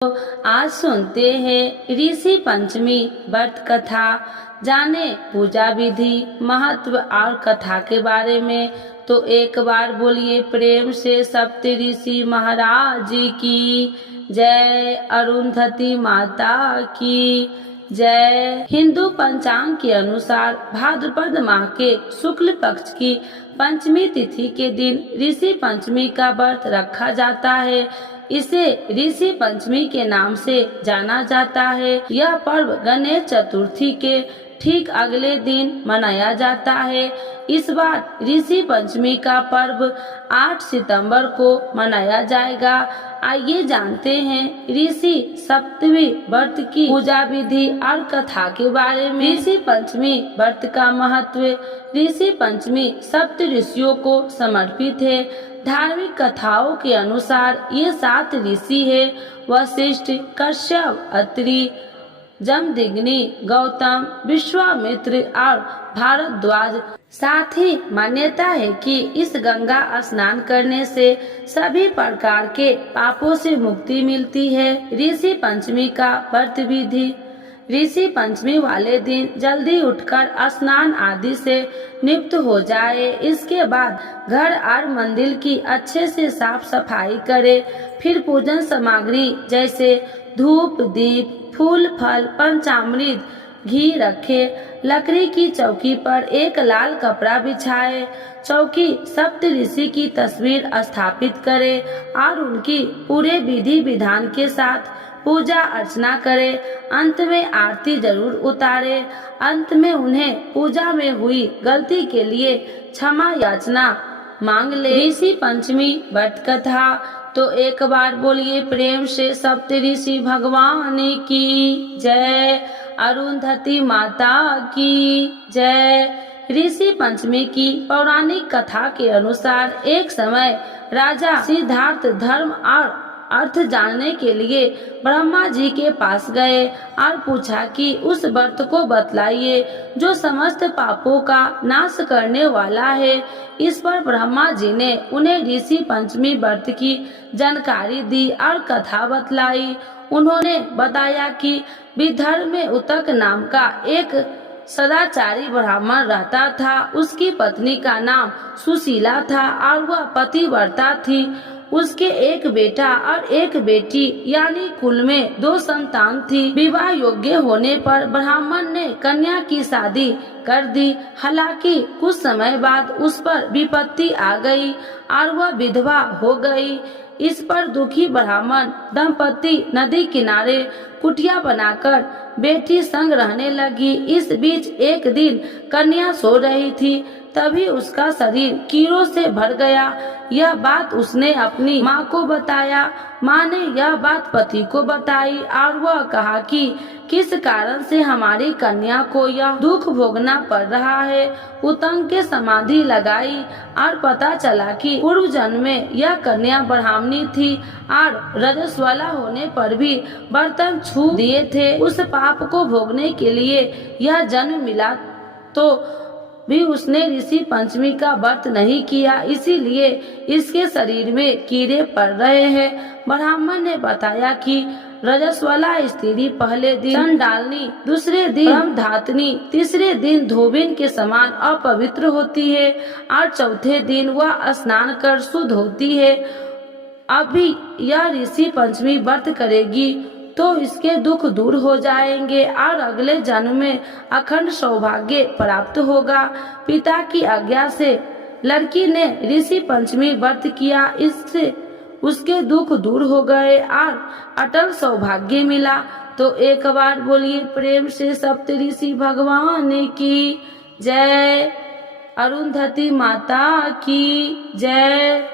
आज सुनते हैं ऋषि पंचमी व्रत कथा। जाने पूजा विधि, महत्व और कथा के बारे में। तो एक बार बोलिए प्रेम से सप्त ऋषि महाराज जी की जय। अरुंधति माता की जय। हिंदू पंचांग के अनुसार भाद्रपद माह के शुक्ल पक्ष की पंचमी तिथि के दिन ऋषि पंचमी का व्रत रखा जाता है। इसे ऋषि पंचमी के नाम से जाना जाता है। यह पर्व गणेश चतुर्थी के ठीक अगले दिन मनाया जाता है। इस बार ऋषि पंचमी का पर्व 8 सितंबर को मनाया जाएगा। आइए जानते हैं ऋषि सप्तमी व्रत की पूजा विधि और कथा के बारे में। ऋषि पंचमी व्रत का महत्व। ऋषि पंचमी सप्त ऋषियों को समर्पित है। धार्मिक कथाओं के अनुसार ये 7 ऋषि है: वशिष्ठ, कश्यप, अत्रि, जमदग्नि, गौतम, विश्वामित्र और भारद्वाज। साथ ही मान्यता है कि इस गंगा स्नान करने से सभी प्रकार के पापों से मुक्ति मिलती है। ऋषि पंचमी का व्रत विधि। ऋषि पंचमी वाले दिन जल्दी उठकर स्नान आदि से निवृत्त हो जाए। इसके बाद घर और मंदिर की अच्छे से साफ सफाई करे। फिर पूजन सामग्री जैसे धूप, दीप, फूल, फल, पंचामृत, घी रखे। लकड़ी की चौकी पर एक लाल कपड़ा बिछाए। चौकी सप्त ऋषि की तस्वीर स्थापित करे और उनकी पूरे विधि विधान के साथ पूजा अर्चना करे। अंत में आरती जरूर उतारे। अंत में उन्हें पूजा में हुई गलती के लिए क्षमा याचना मांग ले। ऋषि पंचमी व्रत कथा। तो एक बार बोलिए प्रेम से सप्त ऋषि भगवान की जय। अरुंधति माता की जय। ऋषि पंचमी की पौराणिक कथा के अनुसार एक समय राजा सिद्धार्थ धर्म और अर्थ जानने के लिए ब्रह्मा जी के पास गए और पूछा कि उस व्रत को बतलाइए जो समस्त पापों का नाश करने वाला है। इस पर ब्रह्मा जी ने उन्हें ऋषि पंचमी व्रत की जानकारी दी और कथा बतलाई। उन्होंने बताया कि विदर्भ में उतक नाम का एक सदाचारी ब्राह्मण रहता था। उसकी पत्नी का नाम सुशीला था और वह पतिव्रता थी। उसके एक बेटा और एक बेटी यानी कुल में 2 संतान थी। विवाह योग्य होने पर ब्राह्मण ने कन्या की शादी कर दी। हालांकि कुछ समय बाद उस पर विपत्ति आ गई और वह विधवा हो गई। इस पर दुखी ब्राह्मण दंपति नदी किनारे कुटिया बनाकर बेटी संग रहने लगी। इस बीच एक दिन कन्या सो रही थी, तभी उसका शरीर कीड़ों से भर गया। यह बात उसने अपनी माँ को बताया। माँ ने यह बात पति को बताई और वह कहा कि किस कारण से हमारी कन्या को यह दुख भोगना पड़ रहा है। उतंग के समाधि लगाई और पता चला कि पूर्व जन्म में यह कन्या ब्राह्मणी थी और रजस्वला होने पर भी बर्तन छू दिए थे। उस पाप को भोगने के लिए यह जन्म मिला तो भी उसने ऋषि पंचमी का व्रत नहीं किया, इसीलिए इसके शरीर में कीड़े पड़ रहे हैं। ब्राह्मण ने बताया कि रजस्वला स्त्री पहले दिन चंडालनी, दूसरे दिन ब्रह्मधातनी, तीसरे दिन धोबिन के समान अपवित्र होती है और चौथे दिन वह स्नान कर शुद्ध होती है। अभी यह ऋषि पंचमी व्रत करेगी तो इसके दुख दूर हो जाएंगे और अगले जन्म में अखंड सौभाग्य प्राप्त होगा। पिता की आज्ञा से लड़की ने ऋषि पंचमी व्रत किया। इससे उसके दुख दूर हो गए और अटल सौभाग्य मिला। तो एक बार बोलिए प्रेम से सप्त ऋषि भगवान की जय। अरुंधति माता की जय।